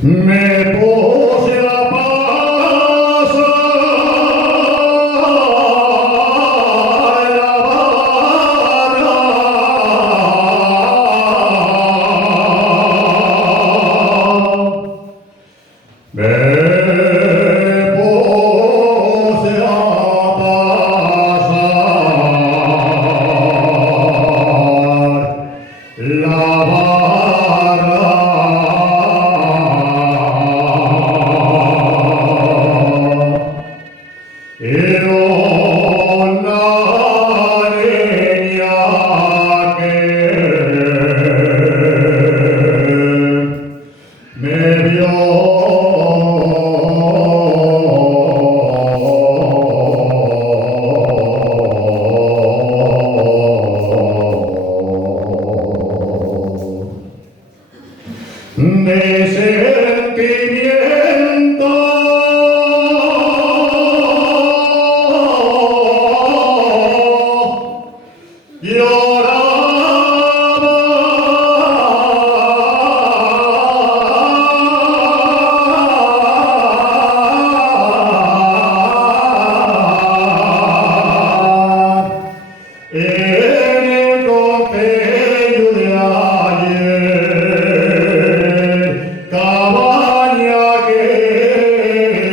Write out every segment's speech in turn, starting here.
Me puse a pasar la barra, me puse a pasar la barra. Era una niña que me vio de sentimiento. En el concello de ayer, cabaña quenta,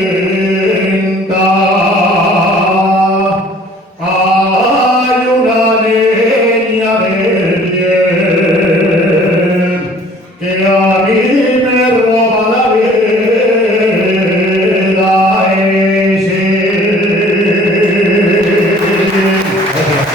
hay una niña de bien que a mí